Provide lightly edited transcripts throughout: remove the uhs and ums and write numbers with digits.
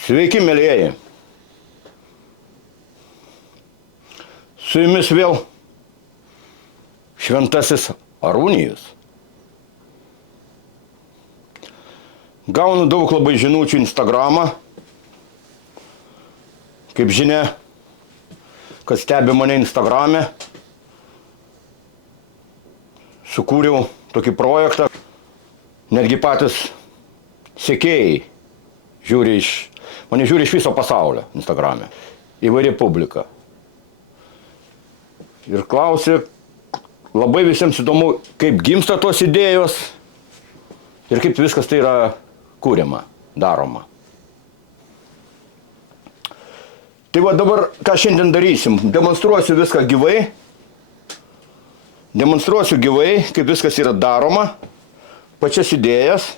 Sveiki, mėlyjeji. Su jumis vėl šventasis Arūnijus. Gaunu daug labai žinučių Instagramą. Kaip žinia, kas stebi mane Instagrame, sukūriau tokį projektą. Netgi patys sekėjai mane žiūri iš viso pasaulio Instagrame. Įvairi publika. Ir klausia, labai visiems įdomu, kaip gimsta tos idėjos ir kaip viskas tai yra kūriama, daroma. Tai va dabar, ką šiandien darysim, demonstruosiu viską gyvai, kaip viskas yra daroma, pačias idėjas,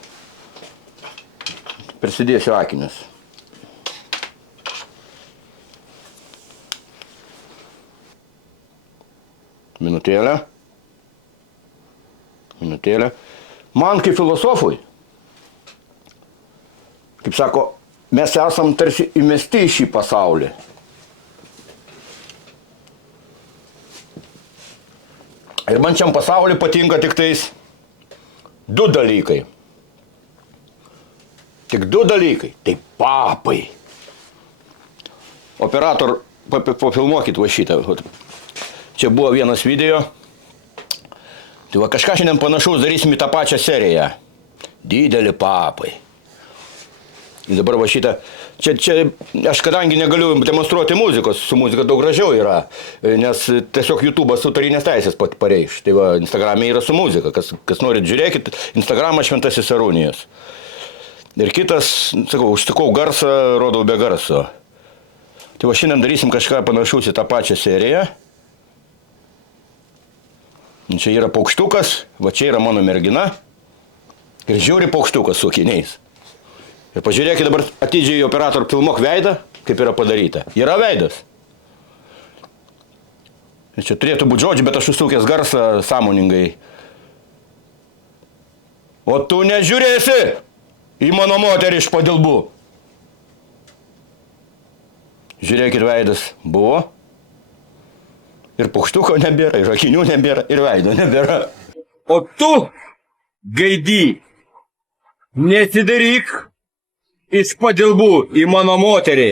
prisidėsiu akinius. Minutėlę. Man kaip filosofui, kaip sako, mes esam tarsi įmesti į šį pasaulį. Ir man šiam pasauliu patinka tik tais du dalykai. Tik du dalykai. Tai papai. Operator, pafilmuokit va šitą. Čia buvo vienas video. Tai va kažką šiandien panašaus darysim į tą pačią seriją. Dideli papai. Ir dabar va šitą. Čia aš kadangi negaliu demonstruoti muzikos, su muzika daug gražiau yra, nes tiesiog YouTube'as autorinės teisės pareiš. Tai va, Instagram'e yra su muzika. Kas norit, žiūrėkit, Instagram'ą šventasis Arūnijus. Ir kitas, sakau, užtikau garsą, rodau be garso. Tai va šiandien darysim kažką panašaus į tą pačią seriją. Čia yra paukštukas, va čia yra mano mergina. Ir žiūri paukštukas su akiniais. Ir pažiūrėkit dabar atidžiai į operatorių filmuok veidą, kaip yra padaryta. Yra veidas. Ir čia turėtų būti žodžiai, bet aš užsukęs garsą sąmoningai. O tu nežiūrėsi į mano moterį iš padilbų. Žiūrėkit, veidas buvo. Ir paukštuko nebėra, ir akinių nebėra, ir veido nebėra. O tu, gaidy, nesidaryk iš padilbų į mano moterį.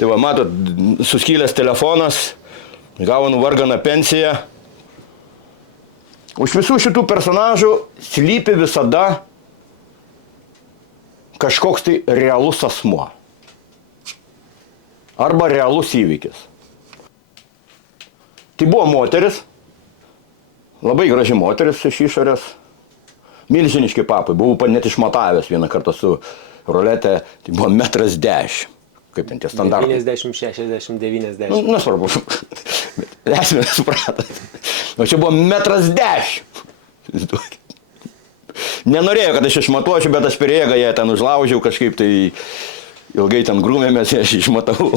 Tai va, matot, suskylęs telefonas, gaunu varganą pensiją. Už visų šitų personažų slypi visada kažkoks tai realus asmuo. Arba realus įvykis. Tai buvo moteris, labai graži moteris iš išorės, milžiniški papai, buvau net išmatavęs vieną kartą su rolete, tai buvo 1,10 m. Kaip ten tie standartai. 90, 60, 90. Nesvarbu. Esmė supratot. O čia buvo 1,10 m. Nenorėjau, kad aš išmatuočiau, bet aš per jėgą ją ten užlaužiau kažkaip, tai ilgai ten grūmėmės, aš išmatavau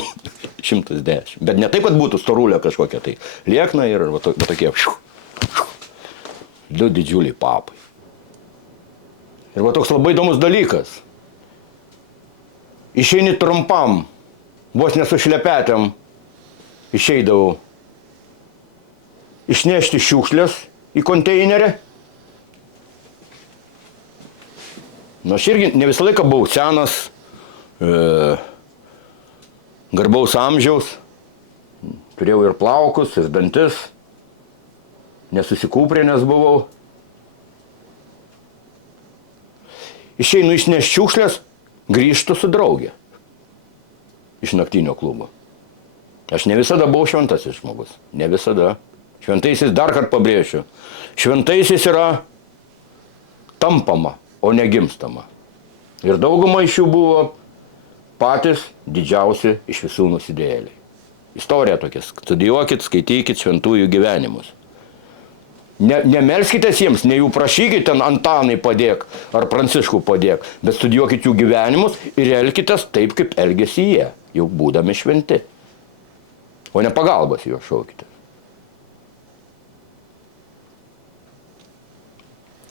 110. Bet ne taip, kad būtų storulė kažkokia, tai liekna ir va tokie. Du didžiuliai papai. Ir va toks labai įdomus dalykas. Išeini trumpam, vos nesu šlepetėm, išeidavau išnešti šiukšlės į konteinerį. Nu, aš irgi ne visą laiką buvau senas, garbaus amžiaus, turėjau ir plaukus, ir dantis, nesusikūprinęs buvau. Išeinu išnešti šiukšlės, grįžtu su draugė iš naktinio klubo. Aš ne visada buvau šventasis žmogus. Ne visada. Šventaisiais dar kartą pabrėšiu. Šventaisiais yra tampama, o ne gimstama. Ir dauguma iš jų buvo patys didžiausi iš visų nusidėjėliai. Istorija tokia. Studijuokit, skaitykit šventųjų gyvenimus. Nemelskitės jiems, ne jų prašykit ten Antanai padėk ar Pranciškų padėk, bet studijuokit jų gyvenimus ir elkitės taip, kaip elgėsi jie, jau būdami šventi. O ne pagalbas juos šaukite.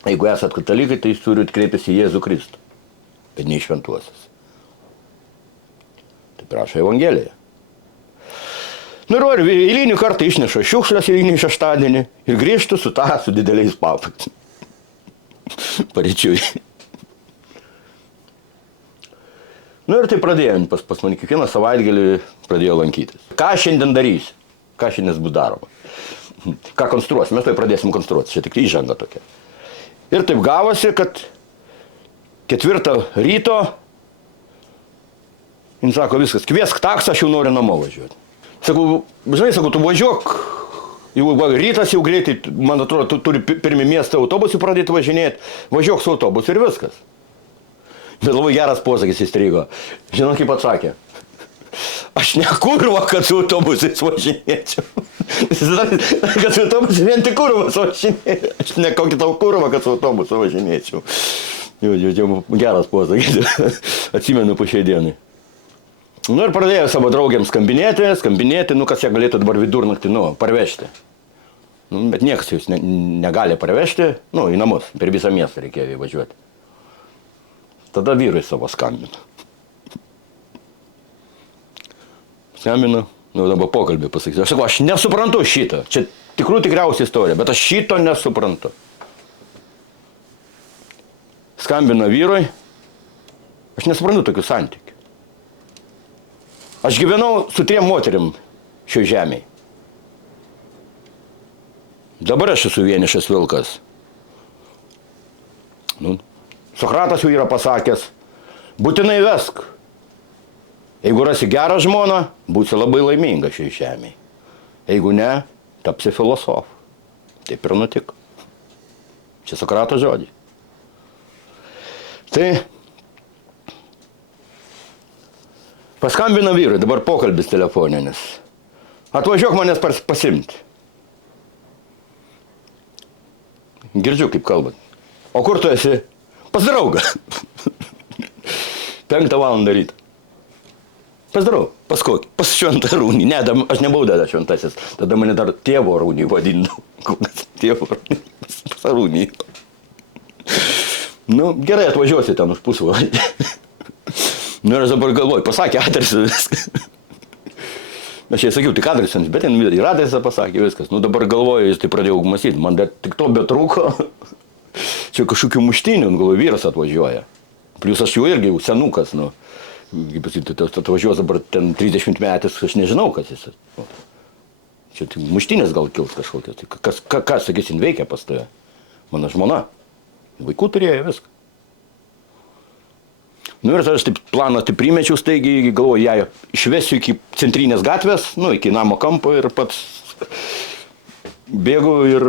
Jeigu esat katalikai, tai jūs turit kreiptis į Jėzų Kristų, bet ne į šventuosius. Tai prašo Evangelija. Nu ir eilinį kartą išneša šiukšlės eilinį šeštadienį ir grįžtų su dideliais papais. Paryčiui. Nu ir tai pradėjom, pas mane kiekvieną savaitgalį pradėjo lankytis. Ką šiandien darysi? Ką šiandien bus daroma? Ką konstruosim? Mes tai pradėsim konstruoti. Čia tik įžanga tokia. Ir taip gavosi, kad 4 ryto, jis sako viskas, kviesk taksą, aš jau noriu namo važiuoti. Sakau, žinai, tu važiuok, jau rytas jau greitai, man atrodo, tu turi pirmį miestą autobusų pradėti važinėti, važiuok su autobusu ir viskas. Bet labai geras posakis įstrigo. Žinau, kaip atsakė. Aš ne kurva, kad su autobusais važinėčiau. Kad su autobusais vien tik kurvas važinėčiau. Aš ne kokį tau kurvą, kad su autobusu važinėčiau. Jau geras posakis. Atsimenu po šiai dienai. Nu ir pradėjau savo draugėms skambinėti, nu kas jie galėtų dabar vidurnaktį, parvežti. Nu, bet niekas jūs negali parvežti, į namus, per visą miestą reikėjo įvažiuoti. Tada vyrui savo skambinu. Skambinu, dabar pokalbį pasakysiu. Aš sakau, aš nesuprantu šitą, čia tikriausia istorija, bet aš šito nesuprantu. Skambino vyrui, aš nesuprantu tokių santykių. Aš gyvenau su 3 moterim šio žemėje. Dabar aš esu vienišas vilkas. Sokratas jau yra pasakęs, būtinai vesk. Jeigu rasi gerą žmoną, būsi labai laiminga šioje žemėje. Jeigu ne, tapsi filosofu. Taip ir nutiko. Čia Sokrato žodžiai. Tai paskambino vyrui, dabar pokalbis telefoninis. Atvažiuok manęs pasimti. Girdžiu, kaip kalbat. O kur tu esi? Pas draugą. 5 valandą ryto. Pas draugą. Pas kokį? Pas Šventą Arūnį. Ne, aš nebuvau dar šventasis. Tada mane dar tėvo Arūnį vadindavo. Kokias tėvo Arūnį? Pas Arūnį. Gerai, atvažiuosi ten už pusvalandį. Nu ir aš dabar galvoju, pasakė adresą viską. Aš jai sakiau, tik adresą, bet ten ir adresą pasakė viskas. Dabar galvoju, jis tai pradėjau mąstyti, man tik to betrūko. Čia kažkokių muštinių, galvoju, vyras atvažiuoja. Plius aš jau irgi senukas, kaip pasakyti, atvažiuos dabar ten 30 metais, aš nežinau, kas jis. Čia tik muštinės gal kils kažkokios. Kas, sakysim, veikia pas tave? Mano žmona. Vaikų turėjo viską. Nu ir aš taip planą primečiau staigiai, galvoju, ją išvesiu iki centrinės gatvės, iki namo kampo ir pats bėgu ir,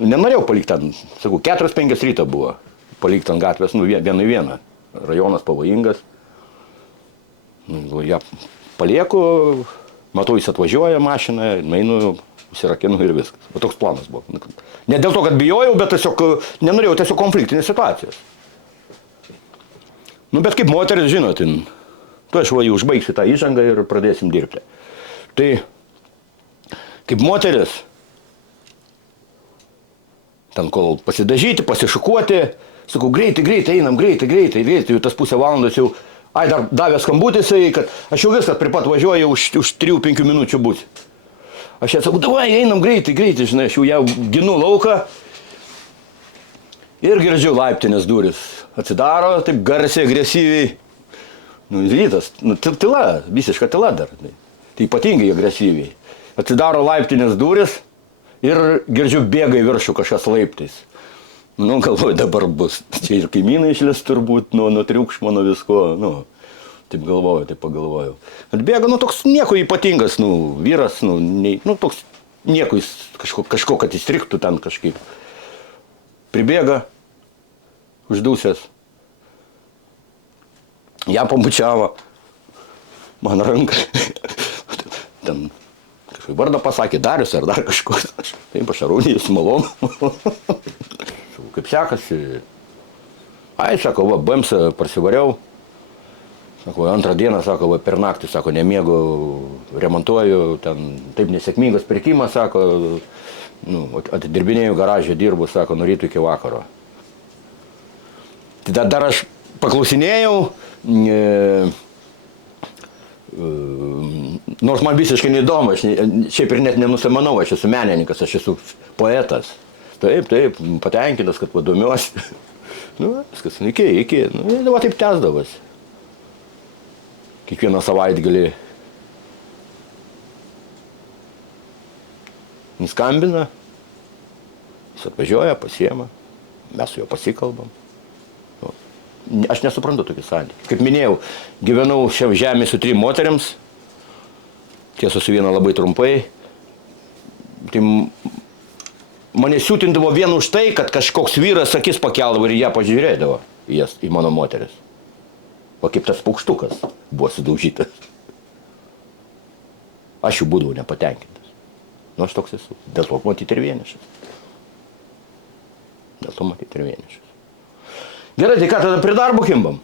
nenorėjau palikti ten, sakau, 4-5 ryto buvo palikti ant gatvės, vieną į vieną, rajonas pavojingas. Ja palieku, matau, jis atvažiuoja mašiną, einu, užsirakinu ir viskas. O toks planas buvo. Ne dėl to, kad bijojau, bet tiesiog nenorėjau tiesiog konfliktinės situacijos. Bet kaip moteris, žinot, tu aš užbaigsiu tą įžangą ir pradėsim dirbti. Tai kaip moteris, ten kol pasidažyti, pasišukuoti, sakau, greitai, einam, greitai, jau tas pusę valandos jau, dar davė skambutis, kad aš jau viskas prie pat važiuoju, už 3-5 minučių būsiu. Aš jai sakau, davai, einam greitai, žinai, aš jau ginu lauką. Ir girdžiu laiptinės duris. Atsidaro, taip garsiai, agresyviai. Rytas, tyla, visiška tyla dar. Tai ypatingai agresyviai. Atsidaro laiptinės duris ir girdžiu bėga į viršų kažkas laiptais. Galvoju, dabar bus. Čia ir kaimynai išlis turbūt, nuo triukšmo, nuo visko. Taip galvoju, taip pagalvojau. Atbėga, toks nieko ypatingas, vyras, toks nieko jis kažko, kad įstriktų ten kažkaip. Pribėga, uždūsęs, ją pabučiavo, man ranką, ten kažkaip vardą pasakė, Darius ar dar kažkoks. Taip, Šarūnijus, malonu. Kaip sekasi? Ai, sako, va, BMS prasivariau. Sako, antrą dieną, sako, va, per naktį, sako, nemiegu, remontuoju, ten taip nesėkmingas pirkimas, sako, nu, atidirbinėjau garažę, dirbu, sako, nuo ryto iki vakaro. Tai dar aš paklausinėjau, nors man visiškai neįdomu, aš šiaip ir net nenusimanau, aš esu menininkas, aš esu poetas. Taip, patenkintas, kad padomiuosi. Nu, viskas, iki. Nu, va taip tęsdavosi. Kiekvieną savaitgalį jis skambina, jis atvažiuoja, pasiema, mes su juo pasikalbam. Aš nesuprantu tokį santykį. Kaip minėjau, gyvenau šiam žemė su 3 moteriams, tiesa su viena labai trumpai. Tai mane siūtindavo vien už tai, kad kažkoks vyras akis pakeldavo ir ją pažiūrėdavo į mano moteris. O kaip tas paukštukas buvo sudaužytas. Aš jų būdavau nepatenkintas. Nu, aš toks esu. Dėl to matyti ir vienišas. Gerai, tai ką tada prie darbo kimbam?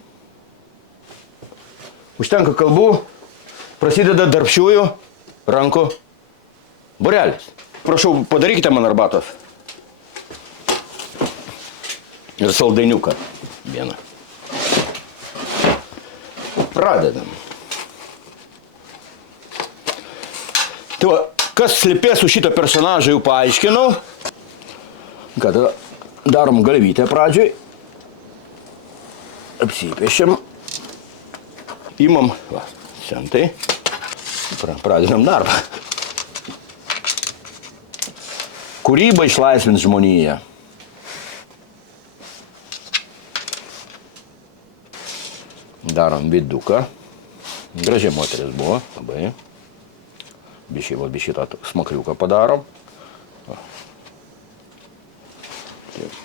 Užtenka kalbų, prasideda darbščiųjų rankų būrelis. Prašau, padarykite man arbatos. Ir saldainiuką vieną. Pradedam. Tai va, kas slypės su šito personažą jau paaiškinau. Kad darom galvytę pradžioj. Apsipiešiam. Imam, va, sentai. Pradedam darbą. Kūryba išlaisvins žmoniją. Darom viduką. Gražiai moteris buvo, labai. Bišį tą smakliuką padarom.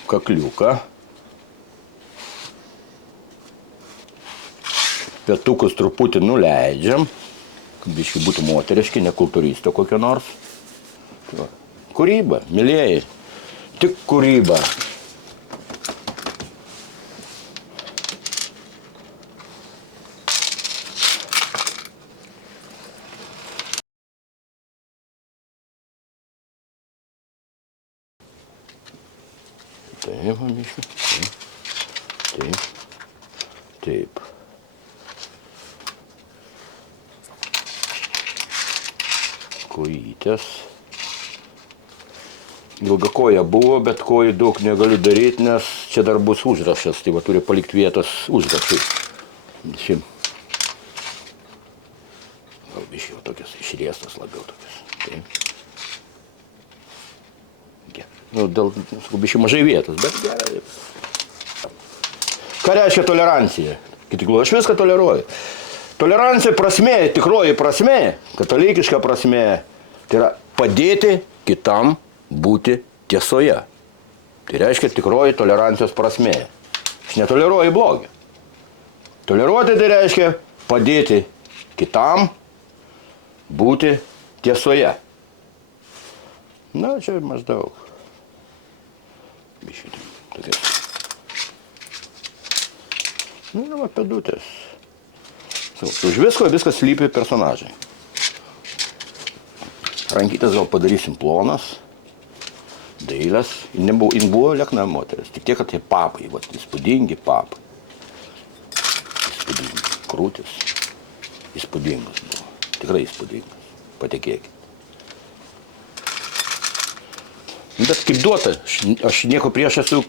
Kakliuką. Petukus truputį nuleidžiam. Bišį būtų moteriški, ne kultūristo kokio nors. Kūryba, mylėjai. Tik kūryba. Taip, bišį. Taip. Kojytės. Ilga koja buvo, bet kojų daug negaliu daryti, nes čia dar bus užrašas, tai va turi palikti vietos užrašui. Gal biškai jau tokias išriestas labiau tokias. Taip. Nu, dėl, biškai mažai vietos, bet gerai. Ką reiškia tolerancija? Aš viską toleruoju. Tolerancija prasmė, tikroji prasmė, katalikiška prasmė, tai yra padėti kitam būti tiesoje. Tai reiškia tikroji tolerancijos prasmė. Aš netoleruoju blogį. Toleruoti tai reiškia padėti kitam būti tiesoje. Na, čia maždaug. Biškį, tokias. Nu, va, pedutės. Už visko viskas slypi personažai. Rankytės gal padarysim plonas, dailias. Jin buvo liekna moteris. Tik tiek, kad tie papai, va, įspūdingi papai. Įspūdingi. Krūtis. Įspūdingas buvo. Tikrai įspūdingas. Patikėkit. Bet kaip duota, aš nieko prieš esu,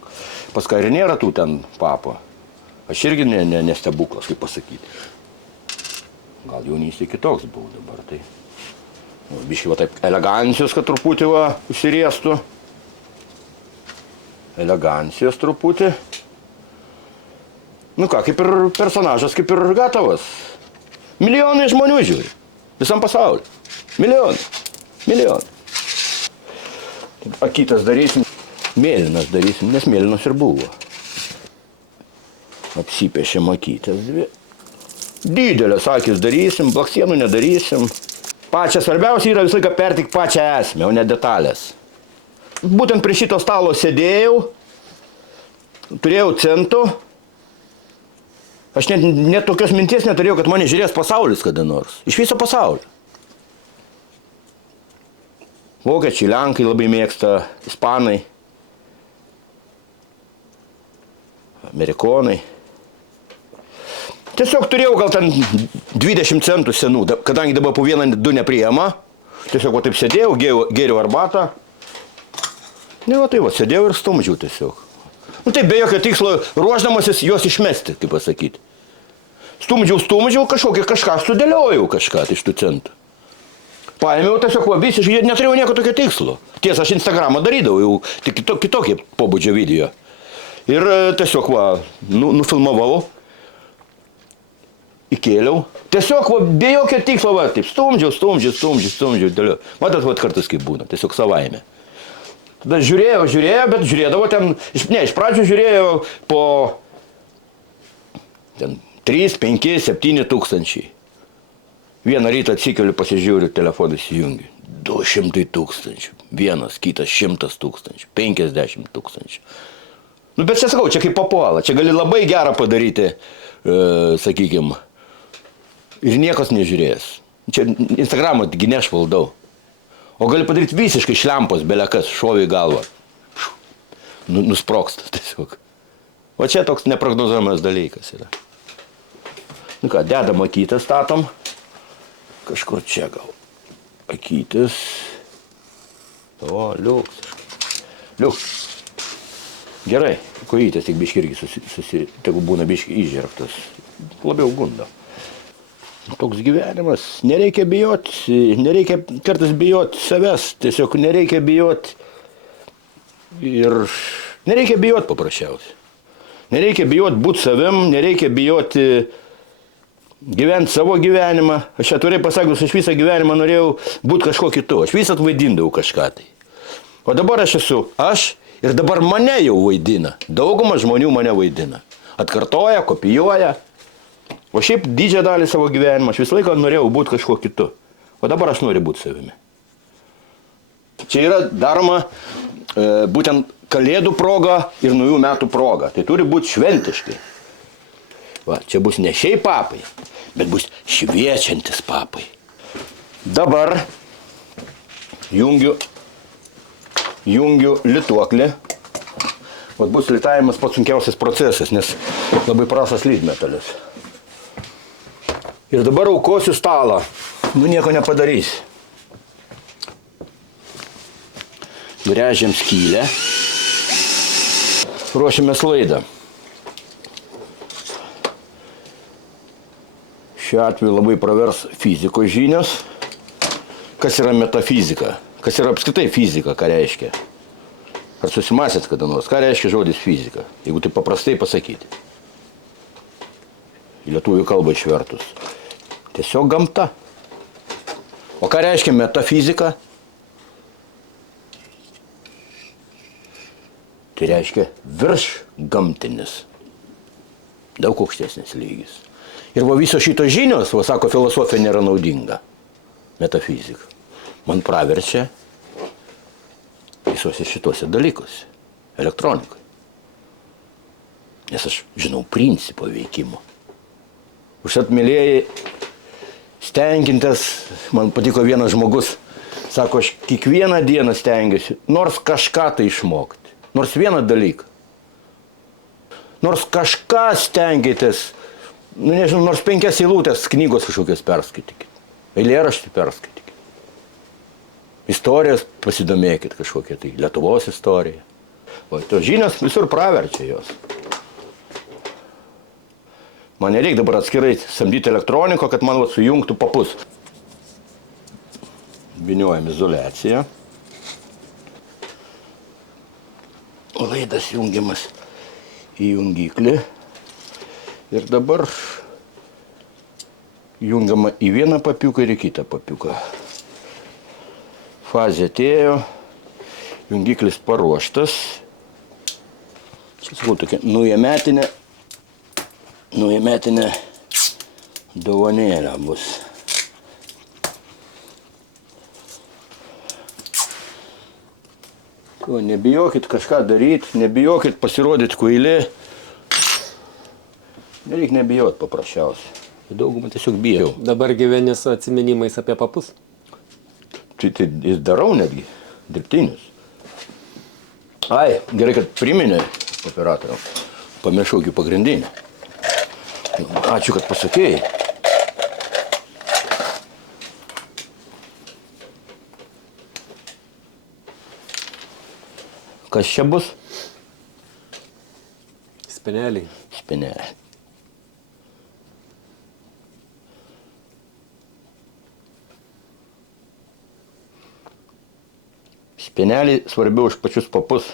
pas ką ir nėra tų ten papo. Aš irgi nestebuklas, kaip pasakyti. Gal jaunystė kitoks buvo dabar, tai. Biškai va taip elegancijos, kad truputį va užsiriestų. Elegancijos truputį. Nu ką, kaip ir personažas, kaip ir gatavas. Milijonai žmonių žiūri. Visam pasauliu. Milijonai. Akytas darysim. Mėlynas darysim, nes mėlynas ir buvo. Apsipešėm akytės dvi. Didelės akis darysim, blakstienų nedarysim. Pačia svarbiausia yra visą laiką pertik pačią esmę, o ne detalės. Būtent prie šito stalo sėdėjau, turėjau centų. Aš net tokios minties neturėjau, kad mane žiūrės pasaulis kada nors. Iš viso pasaulio. Vokiečiai, lenkai labai mėgsta, ispanai, amerikonai. Tiesiog turėjau gal ten 20 centų senų, kadangi dabar po vieną, du nepriema. Tiesiog taip sėdėjau, gėriau arbatą. Ne, va tai va, sėdėjau ir stumdžiau tiesiog. Nu taip, be jokio tikslo, ruoždamasis juos išmesti, kaip pasakyti. Stumdžiau, kažką sudėliojau kažką iš tų centų. Paėmiau tiesiog, va, visiškai neturėjau nieko tokio tikslo. Tiesa, aš Instagramą darydavau, jau tik kitokie pobūdžio video. Ir tiesiog, va, nufilmavau, įkėliau. Tiesiog, va, be jokio tikslo, va, taip, stumdžiau, dėliau. Matot, va, kartais kaip būna, tiesiog savaime. Tada žiūrėjau, bet žiūrėdavo ten, iš pradžių žiūrėjau po 3, 5, 7 tūkstančiai. Vieną rytą atsikeliu, pasižiūriu, telefonas įjungiu. 200 tūkstančių. Vienas, kitas 100 tūkstančių. 50 tūkstančių. Nu, bet čia sakau, čia kaip papuola. Čia gali labai gerą padaryti, sakykim, ir niekas nežiūrės. Čia Instagramą gi ne aš valdau. O gali padaryti visiškai šlempos, belekas, šovė į galvą. Nusproksta tiesiog. O čia toks neprognozuojamas dalykas yra. Nu ką, dedam akytę statom. Kažkur čia gal. Akytis. O, liuks. Gerai, kojytės tik biški irgi tegu būna biški įžergtas. Labiau gundo. Toks gyvenimas. Nereikia kartais bijoti savęs. Tiesiog nereikia bijoti ir nereikia bijoti paprasčiausiai. Nereikia bijoti būti savim, nereikia bijoti gyventi savo gyvenimą. Aš atvirai pasakius, aš visą gyvenimą norėjau būti kažko kitu. Aš visat vaidindavau kažką tai. O dabar aš esu aš ir dabar mane jau vaidina. Dauguma žmonių mane vaidina. Atkartoja, kopijuoja. O šiaip didžiąją dalį savo gyvenimą aš visą laiką norėjau būti kažko kitu. O dabar aš noriu būti savimi. Čia yra daroma būtent kalėdų proga ir naujų metų proga. Tai turi būti šventiškai. Va, čia bus ne šiaip papai, bet bus šviečiantis papai. Dabar jungiu lituoklį. Vat bus litavimas pats sunkiausias procesas, nes labai prastas lydmetalis. Ir dabar aukosiu stalą. Nu nieko nepadarys. Gręžiam skylę. Ruošiamės laidą. Šiuo atveju labai pravers fizikos žinios. Kas yra metafizika? Kas yra apskritai fizika, ką reiškia? Ar susimąstėt kada nors? Ką reiškia žodis fizika? Jeigu tai paprastai pasakyti. Į lietuvių kalbą išvertus. Tiesiog gamta. O ką reiškia metafizika? Tai reiškia virš gamtinis. Daug aukštesnis lygis. Ir va viso šito žinios, va sako, filosofija nėra naudinga. Metafizika. Man praverčia visuose šituose dalykuose. Elektronikai. Nes aš žinau principo veikimo. Užtat, mylėjai, stengintas, man patiko vienas žmogus, sako, aš kiekvieną dieną stengiuosi, nors kažką tai išmokti. Nors vieną dalyką. Nors kažką stengiatės, nu nežinau, nors 5 eilutės knygos kažkokios perskaitykit. Eilėraštį perskaitykit. Istorijas pasidomėkit kažkokią tai, Lietuvos istoriją. O tos žinios visur praverčia jos. Man nereikia dabar atskirai samdyti elektroniko, kad man sujungtų papus. Vyniojam izoliaciją. Laidas jungiamas į jungiklį. Ir dabar jungiama į vieną papiuką ir į kitą papiuką. Fazė atėjo, jungiklis paruoštas. Čia sakau, tokia naujametinė dovanėlė bus. O, nebijokit kažką daryti, nebijokit pasirodyti kvaili. Nereik nebijot paprasčiausiai. Daugumą tiesiog bijau. Dabar gyveni su atsiminimais apie papus. Tai jis darau netgi, dirbtinius. Ai, gerai, kad priminė operatoriam. Pamiršau iki pagrindinį. Ačiū, kad pasakėjai. Kas čia bus? Speneliai. Spenelė. Spenelį svarbiau už pačius papus.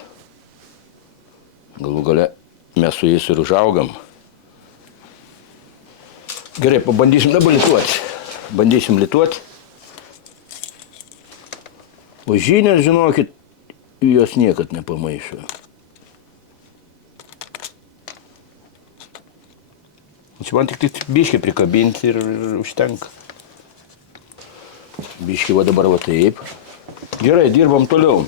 Galų gale mes su jais ir užaugam. Gerai, pabandysim dabar lituoti. Bandysim lituoti. O žinias, žinokit, jos niekad nepamaišo. Čia man tik biškį prikabinti ir užtenka. Biškį va dabar va taip. Gerai, dirbam toliau.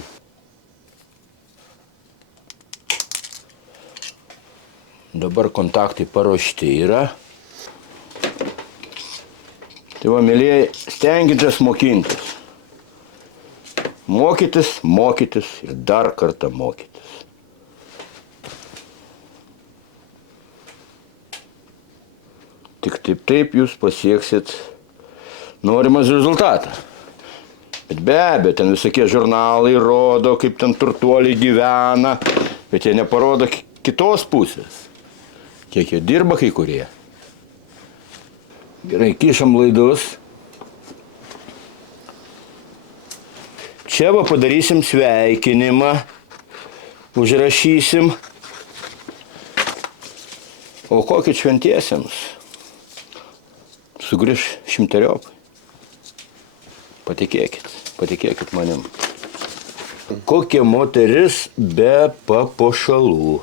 Dabar kontaktai paruošti yra. Tai va, mėlyjei, stenkitės mokintis. Mokytis, mokytis ir dar kartą mokytis. Tik taip jūs pasieksit norimas rezultatą. Bet be abejo, ten visokie žurnalai rodo, kaip ten turtuoliai gyvena, bet jie neparodo kitos pusės. Kiek jie dirba kai kurie. Gerai, kišam laidus. Čia va padarysim sveikinimą, užrašysim. O kokį šventiesiems? Sugrįš šimteriopai. Patikėkit manim. Kokia moteris be papuošalų.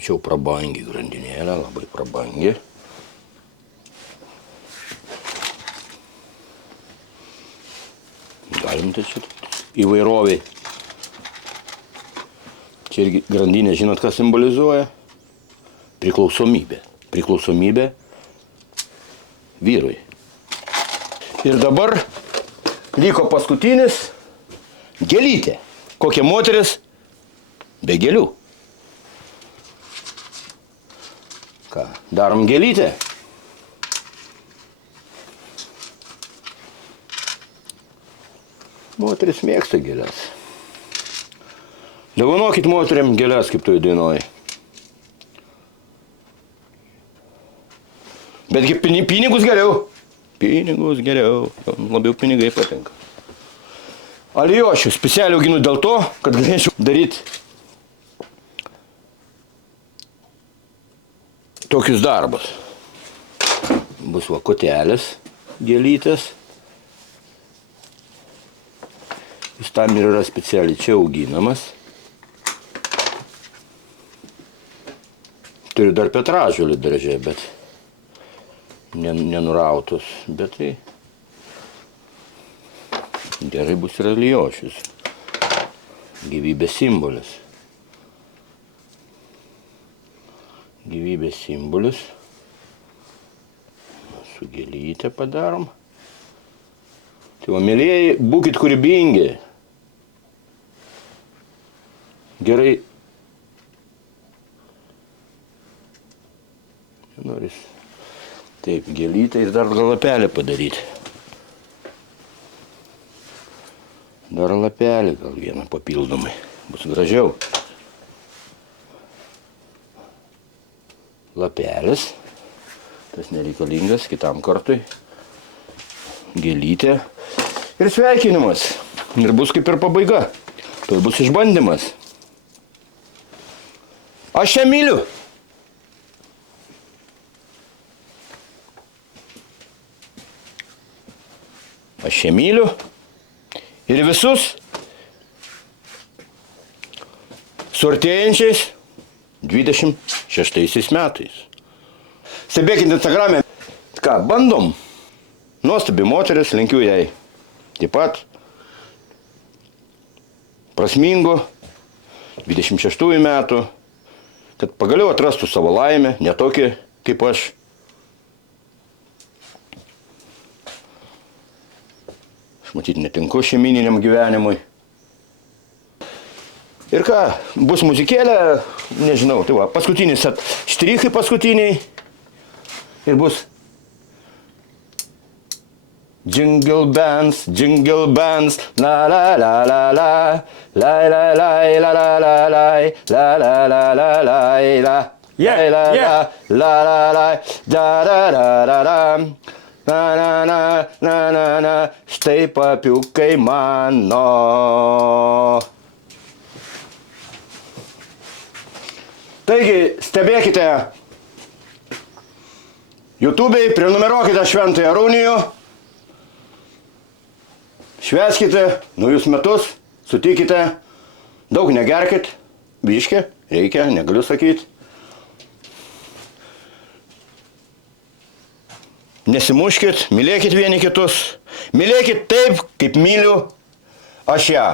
Čia jau prabangi grandinėlė, labai prabangi. Galim tai čia įvairoviai. Čia irgi grandinė, žinot, ką simbolizuoja? Priklausomybė. Priklausomybė vyrui. Ir dabar liko paskutinis gėlytė. Kokia moteris be gėlių. Ką, darom gėlytę? Moteris mėgsta gėlės. Dovanokit moteriam gėlės, kaip toj dainoj. Betgi pinigus geriau. Pinigus geriau. Labiau pinigai patinka. Alijošių specialiai auginu dėl to, kad galėčiau daryti tokius darbus. Bus va kotelės gėlytės. Jis tam ir yra specialiai čia auginamas. Turiu dar petražolį darže, bet nenurautus. Bet tai gerai bus ir alijošius. Gyvybės simbolis. Gyvybės simbolis. Su gėlyte padarom. Tai va, mėlyjei, būkit kūrybingi. Gerai. Noris. Taip, gėlytę ir dar lapelį padaryti. Dar lapelį gal vieną papildomai. Bus gražiau. Lapelis. Tas nereikalingas kitam kartui. Gėlytė. Ir sveikinimas. Ir bus kaip ir pabaiga. Tai bus išbandymas. Aš ją myliu. Aš ją myliu. Ir visus su artėjančiais 26 metais. Stebėkit Instagram'e. Ką, bandom? Nuostabi moteris, linkiu jai taip pat prasmingų 26 metų, kad pagaliau atrastų savo laimę, ne tokį kaip aš. Aš matyt netinku šeimininiam gyvenimui. Ir ką, bus muzikėlė, nežinau, tai va, paskutinis štrichai paskutiniai ir bus Jingle bands, la la la la la, la la la la la la la, la la la la la la, Yeah, la yeah. la la la, da da da da da, na na na na na na, štai papiukai mano. Taigi, stebėkite YouTube'ai, prenumeruokite Šventąją Arūnijų. Švęskite naujus metus, sutikite, daug negerkit, biškį, reikia, negaliu sakyti. Nesimuškit, mylėkit vieni kitus, mylėkit taip, kaip myliu aš ją.